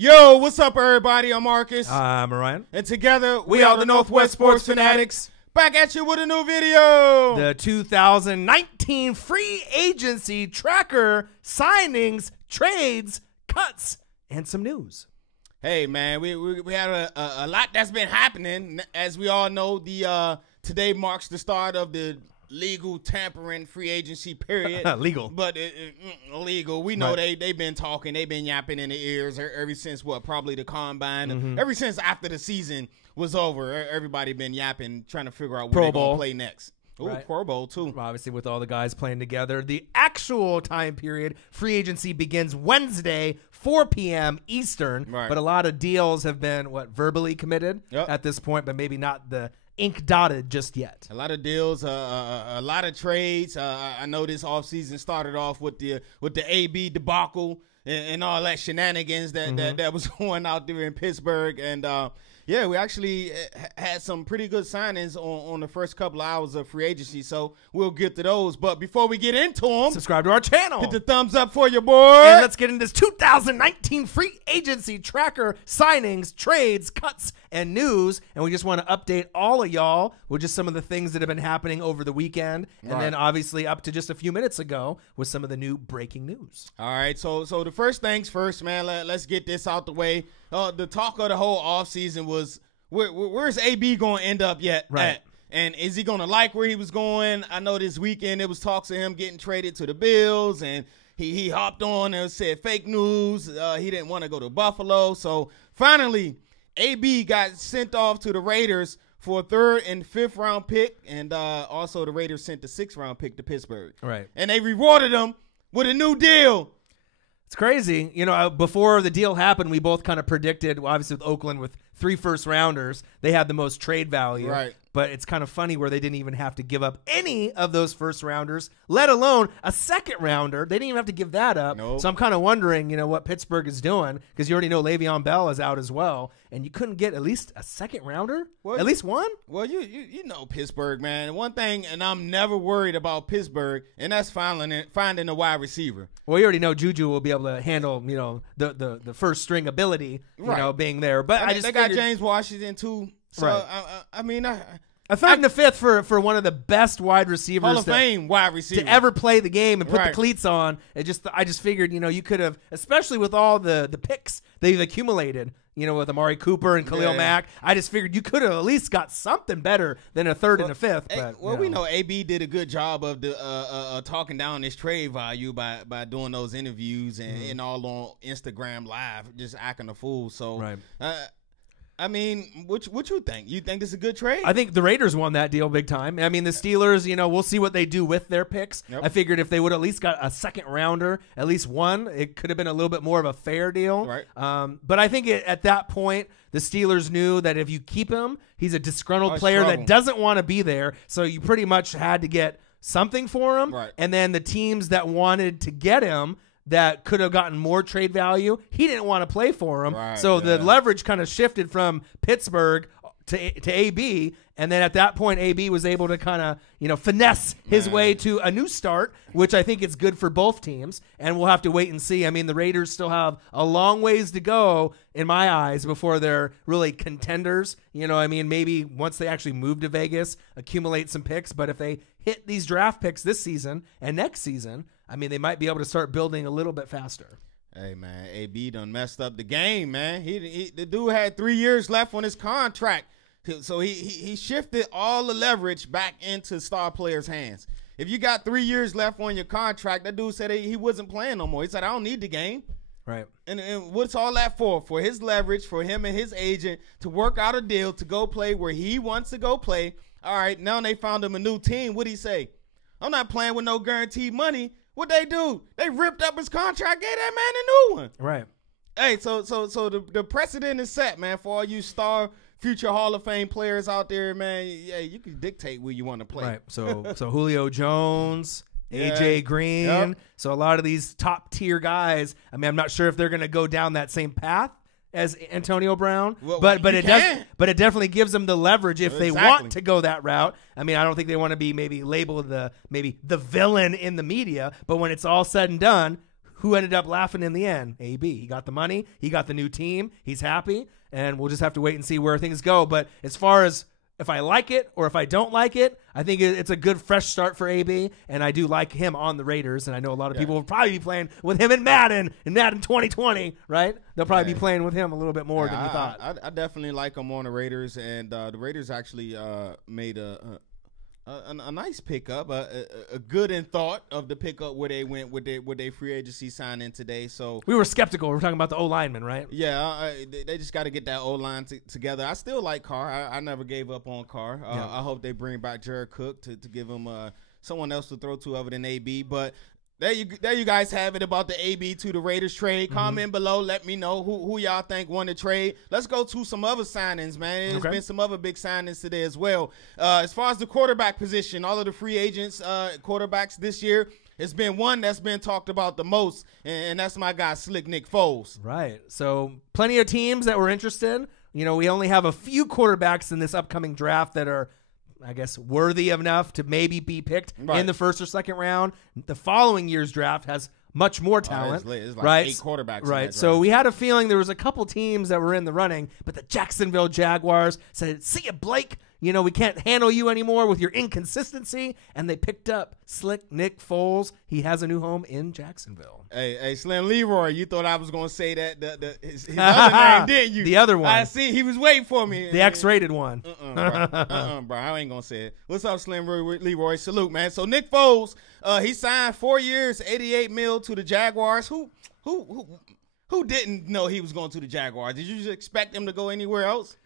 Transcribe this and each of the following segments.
Yo, what's up, everybody? I'm Marcus. I'm Ryan. And together, we are the Northwest Sports Fanatics. Back at you with a new video. The 2019 free agency tracker, signings, trades, cuts, and some news. Hey, man, we had a lot that's been happening. As we all know, today marks the start of the legal tampering free agency period. Legal. But illegal. We know they've been talking. They've been yapping in the ears ever since, probably the combine. Ever since after the season was over, everybody been yapping, trying to figure out where they're going to play next. Ooh, right. Pro Bowl, too. Obviously, with all the guys playing together. The actual time period, free agency begins Wednesday, 4 p.m. Eastern. Right. But a lot of deals have been, verbally committed at this point, but maybe not the ink dotted just yet. A lot of deals, a lot of trades. I know this offseason started off with the AB debacle and all that shenanigans that was going out there in Pittsburgh. And yeah, we actually had some pretty good signings on the first couple of hours of free agency, so we'll get to those. But before we get into them, subscribe to our channel. Hit the thumbs up for your boy. And let's get into this 2019 free agency tracker, signings, trades, cuts, and news. And we just want to update all of y'all with just some of the things that have been happening over the weekend. And then obviously up to just a few minutes ago with some of the new breaking news. All right, so the first things first, man. Let's get this out the way. The talk of the whole offseason was, where's AB going to end up at? And is he going to like where he was going? I know this weekend there was talks of him getting traded to the Bills, and he hopped on and said fake news. He didn't want to go to Buffalo. So finally, AB got sent off to the Raiders for a 3rd and 5th round pick, and also the Raiders sent the 6th round pick to Pittsburgh. Right. And they rewarded him with a new deal. It's crazy. You know, before the deal happened, we both kind of predicted, obviously with Oakland with 3 first-rounders, they had the most trade value. Right. But it's kind of funny where they didn't even have to give up any of those first-rounders, let alone a second-rounder. They didn't even have to give that up. Nope. So I'm kind of wondering, what Pittsburgh is doing, because you already know Le'Veon Bell is out as well, and you couldn't get at least a second-rounder? At least one? Well, you know Pittsburgh, man. One thing, and I'm never worried about Pittsburgh, and that's finding a wide receiver. Well, you already know Juju will be able to handle, the first-string ability, being there. But they got James Washington, too. So, I mean, a 3rd and a 5th for one of the best wide receivers, Hall of Fame wide receiver, to ever play the game and put the cleats on. I just figured, you could have, especially with all the picks they've accumulated, with Amari Cooper and Khalil Mack. I just figured you could have at least got something better than a 3rd and a 5th. But, we know AB did a good job of talking down his trade value by doing those interviews and all on Instagram Live, just acting a fool. So, I mean, what you think? You think this is a good trade? I think the Raiders won that deal big time. I mean, the Steelers, we'll see what they do with their picks. Yep. I figured if they would at least got a second-rounder, at least one, it could have been a little bit more of a fair deal. Right. But I think at that point, the Steelers knew that if you keep him, he's a disgruntled player that doesn't want to be there. So you pretty much had to get something for him. Right. And then the teams that wanted to get him that could have gotten more trade value, he didn't want to play for him. Right, so the leverage kind of shifted from Pittsburgh to AB, and then at that point, AB was able to kind of, finesse his way to a new start, which I think is good for both teams, and we'll have to wait and see. I mean, the Raiders still have a long ways to go, in my eyes, before they're really contenders. Maybe once they actually move to Vegas, accumulate some picks, but if they hit these draft picks this season and next season, they might be able to start building a little bit faster. Hey, man, AB done messed up the game, man. The dude had 3 years left on his contract, so he shifted all the leverage back into star players' hands. If you got 3 years left on your contract, that dude said he wasn't playing no more. He said, I don't need the game. Right. And what's all that for? For his leverage, for him and his agent to work out a deal to go play where he wants to go play. All right, now they found him a new team. What'd he say? I'm not playing with no guaranteed money. What they do? They ripped up his contract, gave that man a new one. Right. Hey, so the precedent is set, man, for all you star future Hall of Fame players out there, man. Yeah, you can dictate where you want to play. Right. So Julio Jones, AJ Green. So a lot of these top tier guys, I'm not sure if they're going to go down that same path as Antonio Brown, but it definitely gives them the leverage if they want to go that route. I don't think they want to be maybe labeled the villain in the media, but when it's all said and done, who ended up laughing in the end? AB. He got the money. He got the new team. He's happy. And we'll just have to wait and see where things go. But as far as if I like it or if I don't like it, I think it's a good fresh start for AB, and I do like him on the Raiders, and I know a lot of people will probably be playing with him in Madden 2020, right? They'll probably be playing with him a little bit more than you thought. I definitely like him on the Raiders, and the Raiders actually made a nice pickup, a good in thought of the pickup where they went with their free agency signing today. So we were skeptical. We're talking about the O-lineman, right? Yeah, they just got to get that O-line together. I still like Carr. I never gave up on Carr. I hope they bring back Jared Cook to give him someone else to throw to other than AB. But there you guys have it about the AB to the Raiders trade. Comment below. Let me know who y'all think won the trade. Let's go to some other signings, man. There's been some other big signings today as well. As far as the quarterback position, all of the free agents, quarterbacks this year, it's been one that's been talked about the most, and that's my guy, Slick Nick Foles. Right. So plenty of teams that were interested. You know, we only have a few quarterbacks in this upcoming draft that are, I guess, worthy enough to maybe be picked in the first or second round. The following year's draft has much more talent. It's like right? 8 quarterbacks. Right. So we had a feeling there was a couple teams that were in the running, but the Jacksonville Jaguars said, "See ya, Blake. You know, we can't handle you anymore with your inconsistency." And they picked up Slick Nick Foles. He has a new home in Jacksonville. Hey, Slim Leroy, you thought I was going to say that his other name, didn't you? The other one. I see. He was waiting for me. The X-rated one. Bro. I ain't going to say it. What's up, Slim Leroy? Salute, man. So Nick Foles, he signed 4 years, $88 million to the Jaguars. Who didn't know he was going to the Jaguars? Did you just expect him to go anywhere else?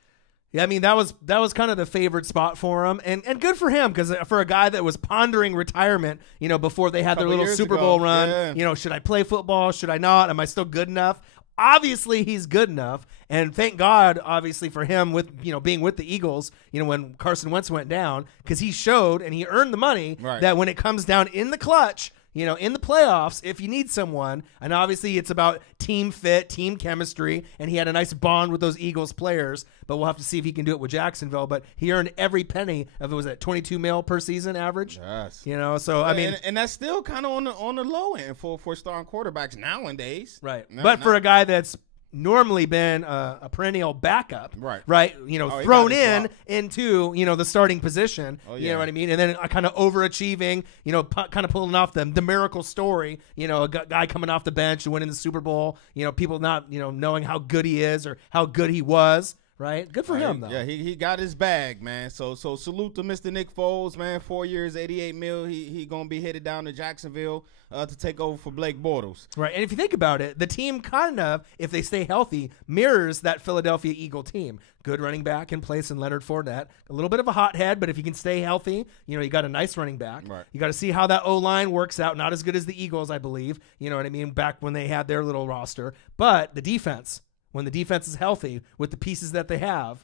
Yeah, I mean, that was kind of the favorite spot for him, and good for him, because for a guy that was pondering retirement, you know, before they had their little Super Bowl run, you know, should I play football? Should I not? Am I still good enough? Obviously, he's good enough, and thank God, obviously, for him with, you know, being with the Eagles, you know, when Carson Wentz went down, because he showed and he earned the money that when it comes down in the clutch, you know, in the playoffs, if you need someone, and obviously it's about team fit, team chemistry, and he had a nice bond with those Eagles players, but we'll have to see if he can do it with Jacksonville. But he earned every penny of it. Was at $22 million per season average? Yes. You know, so I mean, and that's still kind of on the low end for starting quarterbacks nowadays. Right. But for a guy that's normally been a perennial backup, right? You know, thrown into, you know, the starting position, you know what I mean? And then kind of overachieving, you know, kind of pulling off the miracle story, you know, a guy coming off the bench and winning the Super Bowl, you know, people not, you know, knowing how good he is or how good he was. Right, good for him though. Yeah, he got his bag, man. So salute to Mr. Nick Foles, man. 4 years, $88 million. He gonna be headed down to Jacksonville to take over for Blake Bortles. Right, and if you think about it, the team kind of, if they stay healthy, mirrors that Philadelphia Eagle team. Good running back in place in Leonard Fournette. A little bit of a hothead, but if you can stay healthy, you know, you got a nice running back. Right. You got to see how that O-line works out. Not as good as the Eagles, I believe. You know what I mean? Back when they had their little roster, but the defense. When the defense is healthy with the pieces that they have,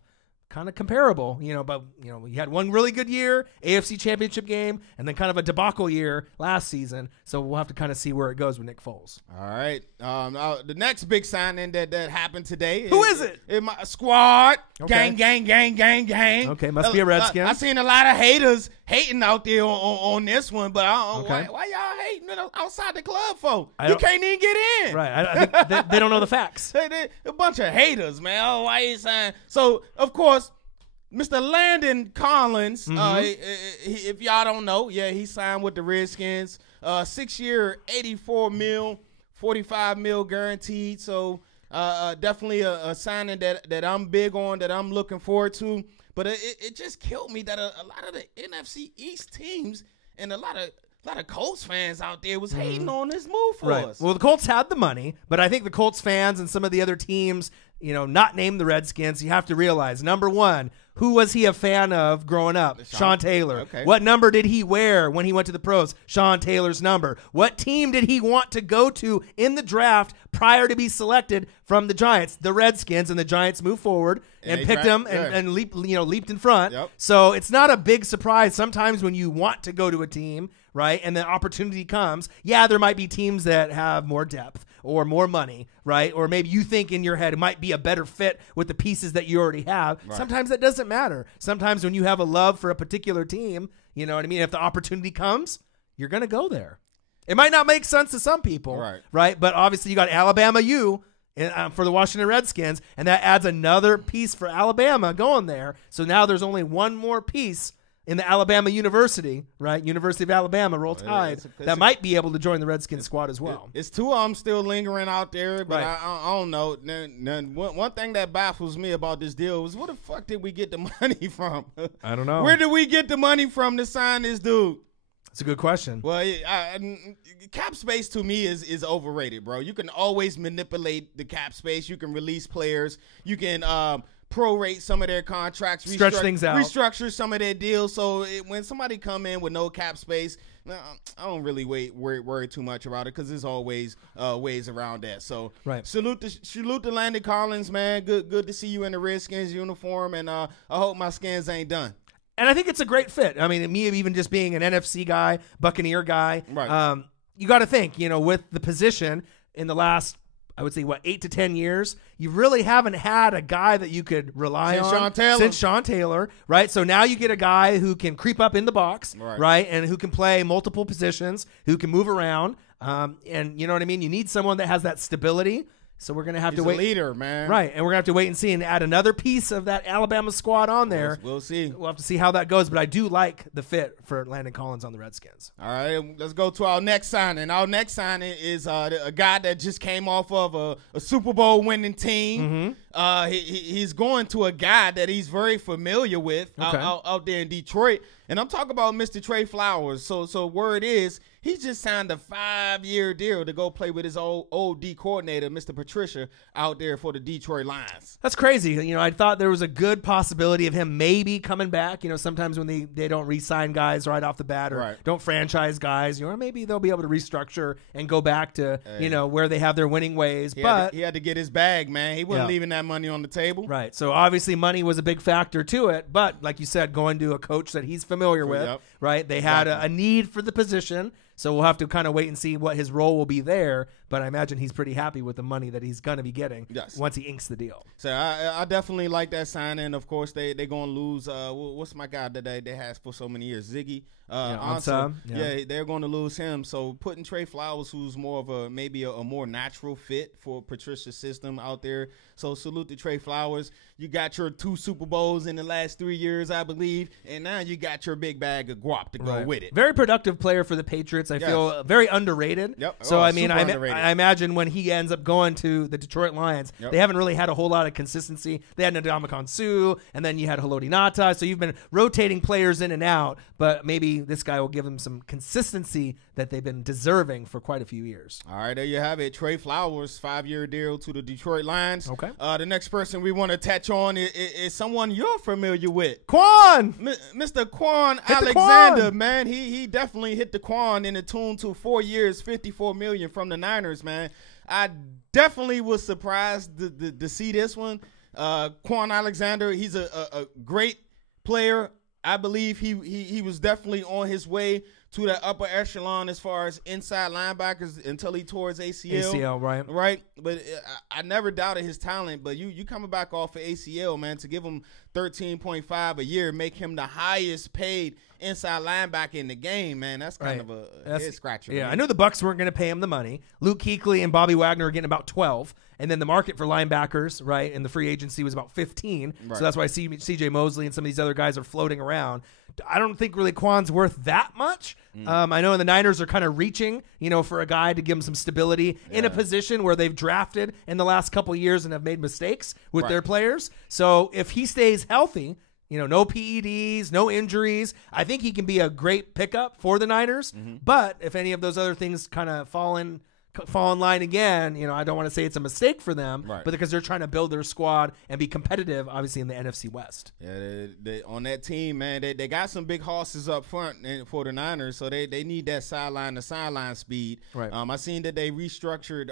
kind of comparable, you know, but, you know, we had one really good year, AFC Championship game, and then kind of a debacle year last season. So we'll have to kind of see where it goes with Nick Foles. All right. The next big signing that happened today. Who is it? My squad. Okay. Gang. Okay, must be a Redskin. I seen a lot of haters hating out there on this one, but I don't know why y'all hating outside the club for? You can't even get in. Right. I think they don't know the facts. They a bunch of haters, man. Oh, why you saying? So, of course, Mr. Landon Collins, if y'all don't know, he signed with the Redskins. 6 year, $84 million, $45 million guaranteed. So definitely a signing that I'm big on, that I'm looking forward to. But it just killed me that a lot of the NFC East teams and a lot of Colts fans out there was hating on this move for us. Well, the Colts had the money, but I think the Colts fans and some of the other teams, you know, not named the Redskins, you have to realize, number one, who was he a fan of growing up? Sean Taylor. Okay. What number did he wear when he went to the pros? Sean Taylor's number. What team did he want to go to in the draft prior to be selected from the Giants? The Redskins, and the Giants moved forward and picked him and leaped in front. Yep. So it's not a big surprise sometimes when you want to go to a team, right, and the opportunity comes. Yeah, there might be teams that have more depth or more money, right? Or maybe you think in your head it might be a better fit with the pieces that you already have. Right. Sometimes that doesn't matter. Sometimes when you have a love for a particular team, you know what I mean? If the opportunity comes, you're going to go there. It might not make sense to some people, right? But obviously you got Alabama U for the Washington Redskins, and that adds another piece for Alabama going there. So now there's only one more piece in the Alabama University, right? University of Alabama, Roll Tide, that might be able to join the Redskins squad as well. It's two of them still lingering out there, but I don't know. One thing that baffles me about this deal is where the fuck did we get the money from? I don't know. Where did we get the money from to sign this dude? That's a good question. Well, cap space to me is overrated, bro. You can always manipulate the cap space. You can release players. You can prorate some of their contracts, stretch things out, restructure some of their deals. So when somebody come in with no cap space, I don't really worry too much about it because there's always ways around that. So salute to Landon Collins, man. Good to see you in the Redskins uniform, and I hope my skins ain't done. And I think it's a great fit. I mean, me even just being an NFC guy, Buccaneer guy, you got to think, with the position in the last, I would say, 8 to 10 years, you really haven't had a guy that you could rely on since Sean Taylor, right? So now you get a guy who can creep up in the box, right? And who can play multiple positions, who can move around. And you know what I mean? You need someone that has that stability. So we're going to have to wait. He's a leader, man. Right, and we're going to have to wait and see and add another piece of that Alabama squad on there. We'll see. We'll have to see how that goes, but I do like the fit for Landon Collins on the Redskins. All right, let's go to our next signing. Our next signing is a guy that just came off of a Super Bowl winning team. He's going to a guy that he's very familiar with out there in Detroit. And I'm talking about Mr. Trey Flowers. So word is he just signed a 5-year deal to go play with his old D coordinator, Mr. Patricia, out there for the Detroit Lions. That's crazy. I thought there was a good possibility of him maybe coming back. Sometimes when they don't re-sign guys right off the bat or don't franchise guys, maybe they'll be able to restructure and go back to, where they have their winning ways. He had to get his bag, man. He wasn't leaving that money on the table. Right. So obviously money was a big factor to it. But like you said, going to a coach that he's familiar with, right? They had a need for the position. So we'll have to kind of wait and see what his role will be there. But I imagine he's pretty happy with the money that he's going to be getting once he inks the deal. So I definitely like that signing. Of course, they're going to lose. What's my guy that they had for so many years? Ziggy Ansah. Yeah, they're going to lose him. So putting Trey Flowers, who's more of maybe a more natural fit for Patricia's system out there. So salute to Trey Flowers. You got your 2 Super Bowls in the last 3 years, I believe. And now you got your big bag of guap to go with it. Very productive player for the Patriots. I feel very underrated. So, I imagine when he ends up going to the Detroit Lions, they haven't really had a whole lot of consistency. They had Ndamukong Suh, and then you had Haloti Ngata. So you've been rotating players in and out, but maybe this guy will give them some consistency that they've been deserving for quite a few years. All right, there you have it. Trey Flowers, 5-year deal to the Detroit Lions. Okay. The next person we want to touch on is someone you're familiar with. Quan! Mr. Kwon Alexander, man. He definitely hit the Quan in the tune to 4 years, $54 million from the Niners, man. I definitely was surprised to see this one. Kwon Alexander, he's a great player. I believe he was definitely on his way to that upper echelon as far as inside linebackers until he tore his ACL. Right. But I never doubted his talent. But you coming back off of ACL, man, to give him $13.5 a year, make him the highest paid inside linebacker in the game, man. That's kind of a head scratcher. Yeah, man. I knew the Bucs weren't going to pay him the money. Luke Kuechly and Bobby Wagner are getting about 12, and then the market for linebackers, right, and the free agency was about 15. So that's why C.J. Mosley and some of these other guys are floating around. I don't think really Quan's worth that much. I know the Niners are kind of reaching, for a guy to give them some stability in a position where they've drafted in the last couple of years and have made mistakes with their players. So if he stays healthy, no PEDs, no injuries, I think he can be a great pickup for the Niners. But if any of those other things kind of fall in line again, I don't want to say it's a mistake for them, but because they're trying to build their squad and be competitive, obviously, in the NFC West. Yeah, they on that team, man, they got some big horses up front for the Niners, so they need that sideline-to-sideline speed. I seen that they restructured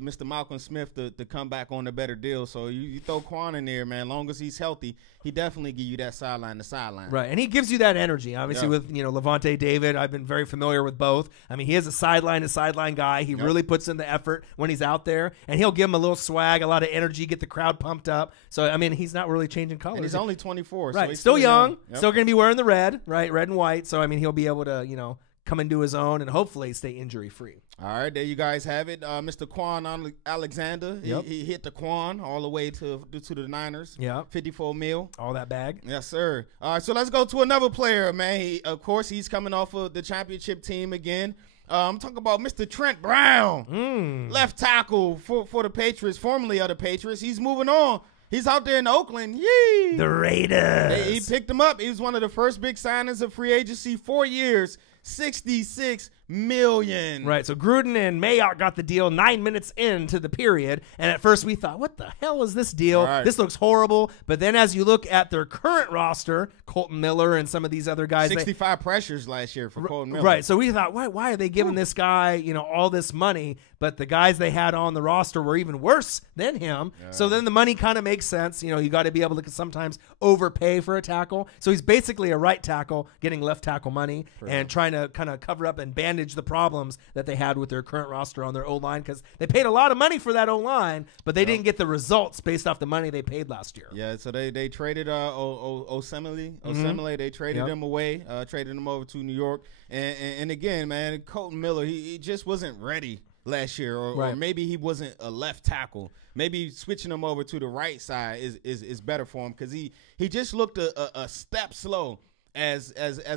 Mr. Malcolm Smith to come back on a better deal, so you throw Quan in there, man, as long as he's healthy, he definitely give you that sideline-to-sideline. Right, and he gives you that energy, obviously, with, Levante David. I've been very familiar with both. I mean, he is a sideline-to-sideline guy. He really puts in the effort when he's out there, and he'll give him a little swag, a lot of energy, get the crowd pumped up. So, I mean, he's not really changing colors. And he's only 24. Right, so he's still young, still going to be wearing the red, right, red and white. So, I mean, he'll be able to, come into his own and hopefully stay injury free. All right, there you guys have it. Mr. Quan Alexander, he hit the Quan all the way to the Niners. Yeah, $54 million. All that bag. Yes, sir. All right, so let's go to another player, man. Of course, he's coming off of the championship team again. I'm talking about Mr. Trent Brown, left tackle for the Patriots, formerly of the Patriots. He's moving on. He's out there in Oakland. Yee! The Raiders. He picked him up. He was one of the first big signings of free agency. 4 years, $66 million. Right, so Gruden and Mayock got the deal 9 minutes into the period, and at first we thought, what the hell is this deal? Right. This looks horrible. But then as you look at their current roster, Colton Miller and some of these other guys. 65 pressures last year for Colton Miller. Right, so we thought, why are they giving this guy, all this money? But the guys they had on the roster were even worse than him. Yeah. So then the money kind of makes sense. You got to be able to sometimes overpay for a tackle. So he's basically a right tackle getting left tackle money and trying to kind of cover up and bandage the problems that they had with their current roster on their O-line, because they paid a lot of money for that O-line, but they didn't get the results based off the money they paid last year. Yeah, so they traded Osemele. They traded him away, traded him over to New York. And again, man, Colton Miller, he just wasn't ready last year, or maybe he wasn't a left tackle. Maybe switching him over to the right side is better for him, because he just looked a step slow. As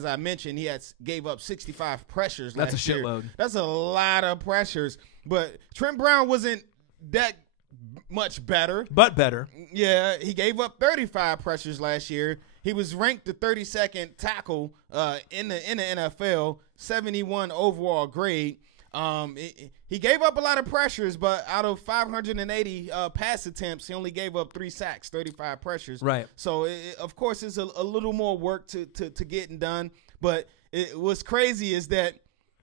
I mentioned, he gave up 65 pressures last year. That's a shitload. That's a lot of pressures. But Trent Brown wasn't that much better. But better. Yeah, he gave up 35 pressures last year. He was ranked the 32nd tackle in the NFL, 71 overall grade. He gave up a lot of pressures, but out of 580 pass attempts, he only gave up 3 sacks, 35 pressures. Right. So, of course, it's a little more work to getting done. But what's crazy is that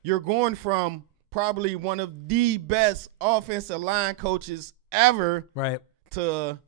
you're going from probably one of the best offensive line coaches ever, right, to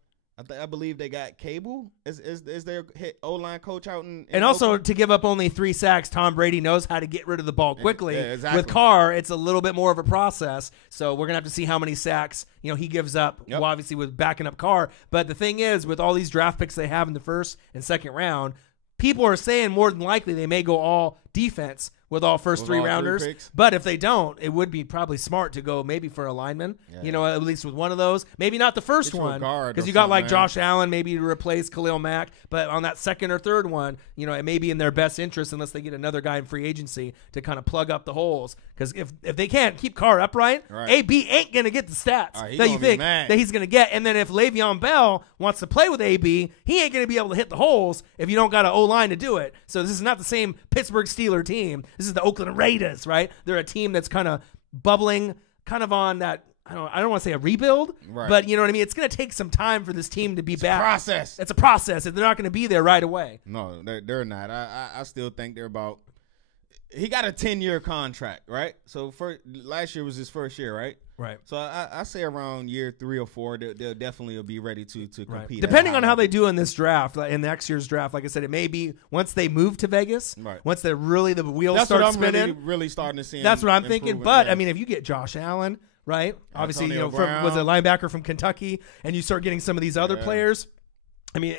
I believe they got Cable is their O-line coach out in and also Oakland. To give up only 3 sacks, Tom Brady knows how to get rid of the ball quickly. Yeah, exactly. With Carr, it's a little bit more of a process. So we're gonna have to see how many sacks he gives up. Yep. Well, obviously with backing up Carr, but the thing is, with all these draft picks they have in the first and second round, people are saying more than likely they may go all defense with all first 3 rounders. But if they don't, it would be probably smart to go maybe for a lineman, at least with one of those. Maybe not the first one, because you got like Josh Allen maybe to replace Khalil Mack. But on that second or third one, it may be in their best interest, unless they get another guy in free agency to kind of plug up the holes. Because if they can't keep Carr upright, AB ain't going to get the stats that you think that he's going to get. And then if Le'Veon Bell wants to play with AB, he ain't going to be able to hit the holes if you don't got an O-line to do it. So this is not the same Pittsburgh Steelers team. This is the Oakland Raiders, right? They're a team that's kind of bubbling, kind of on that, I don't want to say a rebuild, but you know what I mean? It's going to take some time for this team to be back. It's a process. They're not going to be there right away. No, they're not. I still think they're about – he got a 10-year contract, right? So last year was his first year, right? Right. So I say around year 3 or 4, they'll definitely be ready to compete. Depending on how they do in this draft, in next year's draft, like I said, it may be once they move to Vegas, once the wheels start spinning. That's what I'm really starting to see. That's what I'm thinking. But, I mean, if you get Josh Allen, right? Obviously, was a linebacker from Kentucky, and you start getting some of these other players. I mean,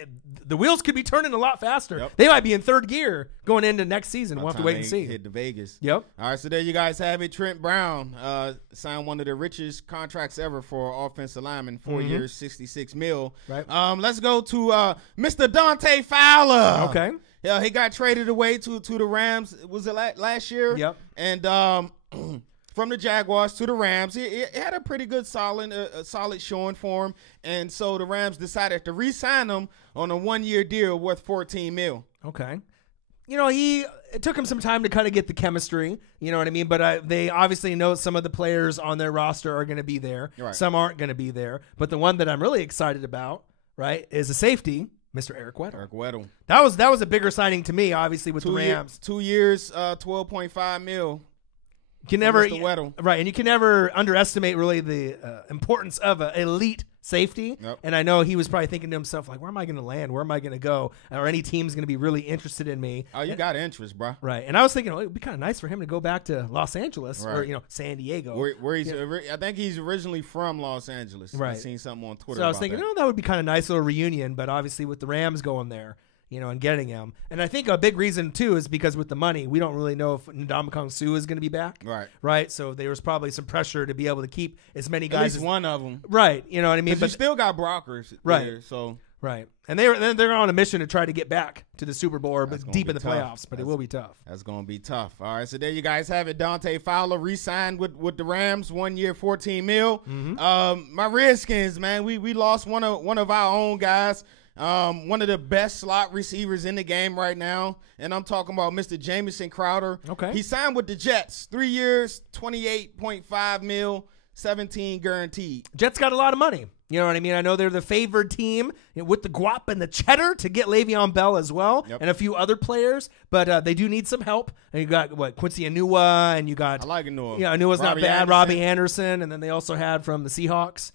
the wheels could be turning a lot faster. Yep. They might be in third gear going into next season. We'll have to wait and see. Hit to Vegas. Yep. All right, so there you guys have it. Trent Brown signed one of the richest contracts ever for offensive lineman, 4 years, $66 million. Right. Let's go to Mr. Dante Fowler. Okay. Yeah, he got traded away to the Rams. Was it last year? Yep. And from the Jaguars to the Rams, he had a pretty good solid showing for him, and so the Rams decided to re-sign him on a 1-year deal worth $14 million. Okay. It took him some time to kind of get the chemistry, you know what I mean? But they obviously know some of the players on their roster are going to be there. Right. Some aren't going to be there. But the one that I'm really excited about, right, is a safety, Mr. Eric Weddle. That was a bigger signing to me, obviously, with the Rams. 2 years, $12.5 million. You can never, right, and you can never underestimate really the importance of an elite safety. Yep. And I know he was probably thinking to himself, like, where am I going to land? Where am I going to go? Or any team's going to be really interested in me. Oh, you got interest, bro. Right. And I was thinking, it would be kind of nice for him to go back to Los Angeles or San Diego. Where he's, I think he's originally from Los Angeles. Right. I've seen something on Twitter. So I was thinking, that would be kind of nice little reunion. But obviously with the Rams going there, and getting him. And I think a big reason too is because with the money, we don't really know if Ndamukong Suh is going to be back. Right. So there was probably some pressure to be able to keep as many guys. At least one of them. Right. You know what I mean? But you still got Brockers. Right. There, so. Right. And they're on a mission to try to get back to the Super Bowl or deep in the playoffs, but it will be tough. That's going to be tough. All right, so there you guys have it. Dante Fowler re-signed with the Rams, 1 year, $14 million. My Redskins, man, we lost one of our own guys, one of the best slot receivers in the game right now, and I'm talking about Mr. Jamison Crowder. Okay. He signed with the Jets, 3 years, $28.5 million, 17 guaranteed. Jets got a lot of money. You know what I mean? I know they're the favored team with the guap and the cheddar to get Le'Veon Bell as well, and a few other players, but they do need some help. And you got Quincy Enunwa, and you got I like Enunwa. Yeah, Anua's not bad. Anderson. Robbie Anderson, and then they also had from the Seahawks.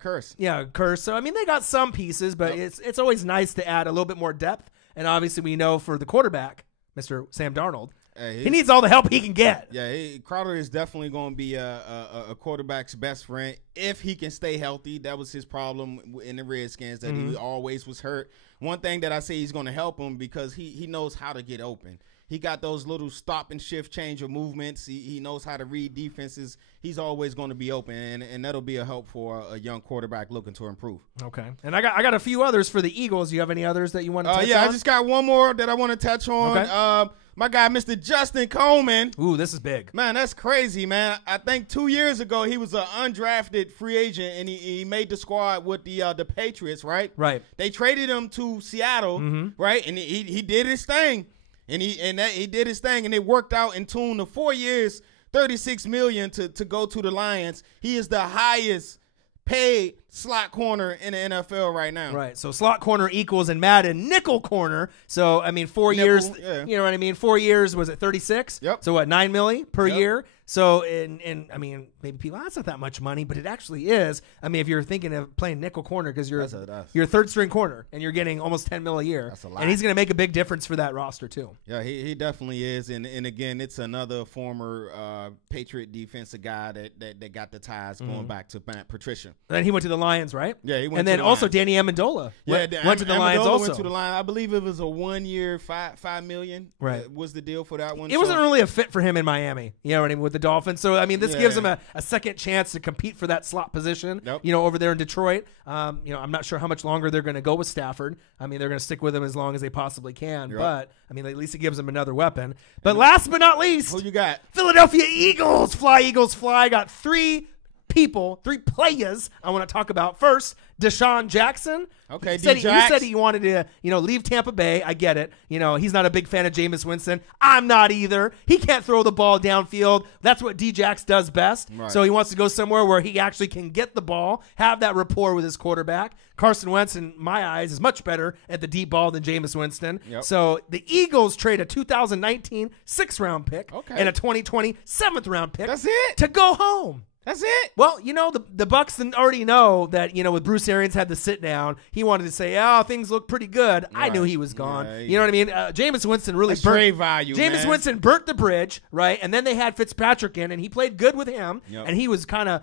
Curse. Yeah, Curse. So I mean, they got some pieces, but it's always nice to add a little bit more depth. And obviously, we know for the quarterback, Mr. Sam Darnold. He needs all the help he can get. Yeah, Crowder is definitely going to be a quarterback's best friend if he can stay healthy. That was his problem in the Redskins, that he always was hurt. One thing that I say he's going to help him because he knows how to get open. He got those little stop and shift change of movements. He knows how to read defenses. He's always going to be open, and that'll be a help for a young quarterback looking to improve. Okay. And I got a few others for the Eagles. Do you have any others that you want to touch on? I just got one more that I want to touch on. Okay. My guy, Mr. Justin Coleman. Ooh, this is big. Man, that's crazy, man. I think 2 years ago he was an undrafted free agent, and he made the squad with the Patriots, right? Right. They traded him to Seattle, right? And he did his thing. And he did his thing, and it worked out in tune to 4 years, $36 million to go to the Lions. He is the highest paid slot corner in the NFL right now. Right. So slot corner equals in Madden nickel corner. So I mean 4 years. Yeah. You know what I mean? 4 years, was it 36? Yep. So what, $9 million per year? So and I mean maybe people, that's not that much money, but it actually is. I mean, if you're thinking of playing nickel corner because you're a third string corner and you're getting almost $10 million a year, that's a lot. And he's going to make a big difference for that roster too. Yeah, he definitely is. And again, it's another former Patriot defensive guy that got the ties going back to Matt Patricia. And then he went to the Lions, right? Yeah, he went. And then to the also Lions. Danny Amendola went to the Lions also. Went to the Lions. I believe it was a 1 year, $5 million. Right. Was the deal for that one? It wasn't really a fit for him in Miami. You know what I mean, with the Dolphins. So I mean, this gives him a second chance to compete for that slot position. Yep. Over there in Detroit. I'm not sure how much longer they're going to go with Stafford. I mean, they're going to stick with him as long as they possibly can. Yep. But I mean, at least it gives them another weapon. But last but not least, who you got? Philadelphia Eagles. Fly, Eagles, fly. Got three players I want to talk about. First, Deshaun Jackson. Okay, you said he wanted to, leave Tampa Bay. I get it. He's not a big fan of Jameis Winston. I'm not either. He can't throw the ball downfield. That's what D-Jax does best. Right. So he wants to go somewhere where he actually can get the ball, have that rapport with his quarterback. Carson Wentz, in my eyes, is much better at the deep ball than Jameis Winston. Yep. So the Eagles trade a 2019 6th-round pick and a 2020 7th-round pick. That's it? To go home. That's it. Well, the Bucks already know that, with Bruce Arians had the sit down, he wanted to say, things look pretty good. Right. I knew he was gone. Yeah, you know what I mean? Jameis Winston really burnt trade value. Jameis Winston burnt the bridge, right? And then they had Fitzpatrick in, and he played good with him. Yep. And he was kind of,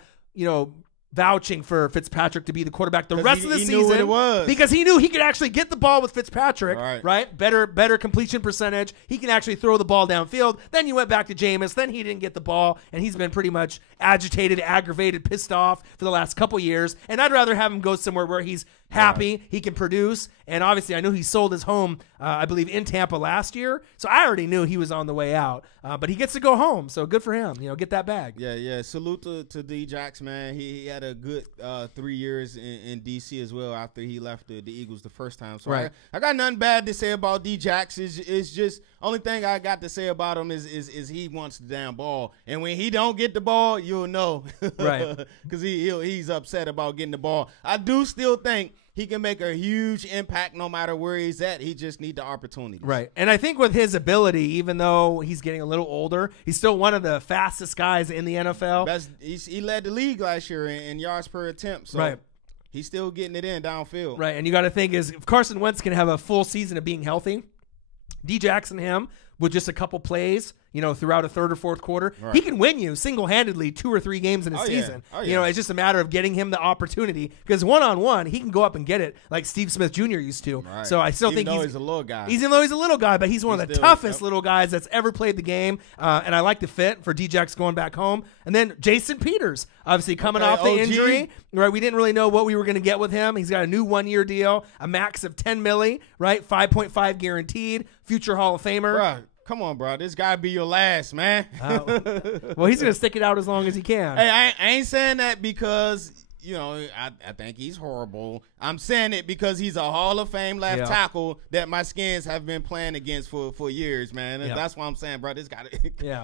vouching for Fitzpatrick to be the quarterback the rest of the season. He knew what it was. Because he knew he could actually get the ball with Fitzpatrick, right? Better completion percentage. He can actually throw the ball downfield. Then you went back to Jameis. Then he didn't get the ball, and he's been pretty much agitated, aggravated, pissed off for the last couple years. And I'd rather have him go somewhere where he's happy, he can produce. And obviously, I knew he sold his home, I believe, in Tampa last year. So I already knew he was on the way out. But he gets to go home, so good for him. Get that bag. Yeah. Salute to D-Jax, man. He had a good 3 years in D.C. as well after he left the Eagles the first time. So I got nothing bad to say about D-Jax. It's just only thing I got to say about him is he wants the damn ball. And when he don't get the ball, you'll know. Right. Because he's upset about getting the ball. I do still think he can make a huge impact no matter where he's at. He just need the opportunity. Right. And I think with his ability, even though he's getting a little older, he's still one of the fastest guys in the NFL. He led the league last year in yards per attempt. So he's still getting it in downfield. Right. And you got to think is if Carson Wentz can have a full season of being healthy, D-Jax and him with just a couple plays, throughout a third or fourth quarter. Right. He can win you single-handedly 2 or 3 games in a season. Yeah. It's just a matter of getting him the opportunity, because one-on-one, he can go up and get it like Steve Smith Jr. used to. Right. So I still think he's a little guy. Even though he's a little guy, but he's one of the toughest little guys that's ever played the game. And I like the fit for Djax going back home. And then Jason Peters, obviously coming off the injury. Right, we didn't really know what we were going to get with him. He's got a new 1-year deal, a max of $10 million, right? 5.5 guaranteed, future Hall of Famer. Bruh, come on, bro. This guy be your last, man. Well, he's going to stick it out as long as he can. Hey, I ain't saying that because I think he's horrible. I'm saying it because he's a Hall of Fame left tackle that my Skins have been playing against for years, man. And that's why I'm saying, bro, this guy.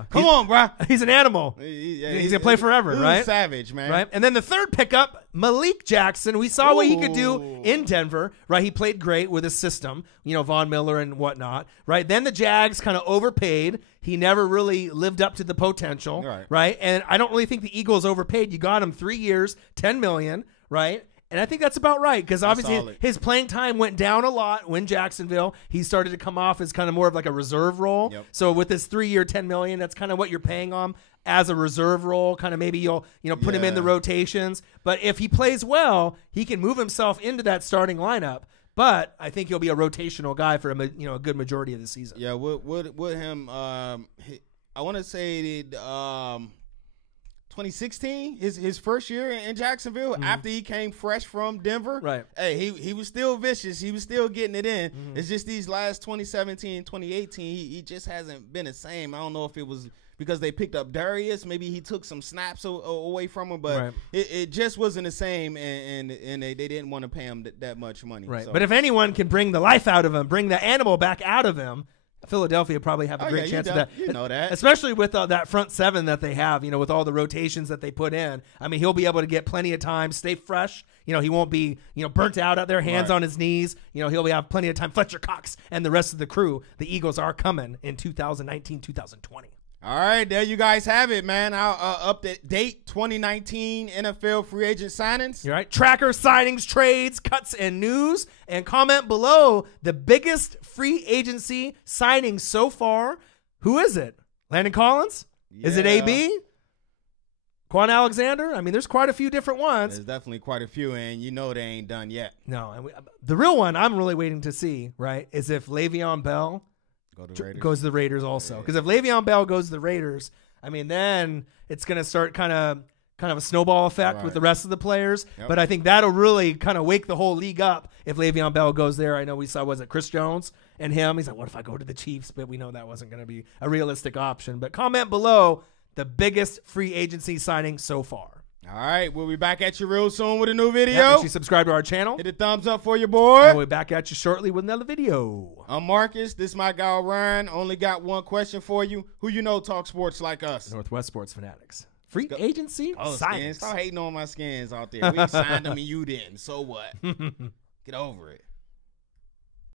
Come on, bro. He's an animal. He's going to play forever, right? Savage, man. Right. And then the third pickup, Malik Jackson. We saw what he could do in Denver, right? He played great with his system, Von Miller and whatnot, right? Then the Jags kind of overpaid. He never really lived up to the potential, right? And I don't really think the Eagles overpaid. You got him 3 years, $10 million, right? And I think that's about right, because obviously his playing time went down a lot when Jacksonville. He started to come off as kind of more of like a reserve role. Yep. So with this 3-year, $10 million, that's kind of what you're paying him as a reserve role. Kind of maybe you'll put him in the rotations. But if he plays well, he can move himself into that starting lineup. But I think he'll be a rotational guy for a good majority of the season. Yeah, with him, I want to say 2016, his first year in Jacksonville, after he came fresh from Denver. Right. Hey, he was still vicious. He was still getting it in. It's just these last 2017, 2018, he just hasn't been the same. I don't know if it was because they picked up Darius. Maybe he took some snaps away from him, but it just wasn't the same, and they didn't want to pay him that much money. Right. So. But if anyone can bring the life out of him, bring the animal back out of him, Philadelphia probably have a great chance of that. You know that. Especially with that front seven that they have, with all the rotations that they put in. I mean, he'll be able to get plenty of time, stay fresh. He won't be, burnt out there, hands on his knees. He'll have plenty of time. Fletcher Cox and the rest of the crew, the Eagles are coming in 2019, 2020. All right, there you guys have it, man. I'll update 2019 NFL free agent signings. You're right. Tracker signings, trades, cuts, and news. And comment below the biggest free agency signing so far. Who is it? Landon Collins? Yeah. Is it AB? Quan Alexander? I mean, there's quite a few different ones. There's definitely quite a few, and they ain't done yet. No, and the real one I'm really waiting to see, right, is if Le'Veon Bell goes to the Raiders also. Because if Le'Veon Bell goes to the Raiders, I mean, then it's going to start kind of a snowball effect with the rest of the players. Yep. But I think that'll really kind of wake the whole league up if Le'Veon Bell goes there. I know we saw, was it Chris Jones and him? He's like, what if I go to the Chiefs? But we know that wasn't going to be a realistic option. But comment below the biggest free agency signing so far. All right, we'll be back at you real soon with a new video. Yeah, make sure you subscribe to our channel. Hit a thumbs up for your boy. And we'll be back at you shortly with another video. I'm Marcus. This is my guy, Ryan. Only got one question for you. Who talk sports like us? Northwest Sports Fanatics. Free agency signings. Stop hating on my Skins out there. We signed them and you didn't. So what? Get over it.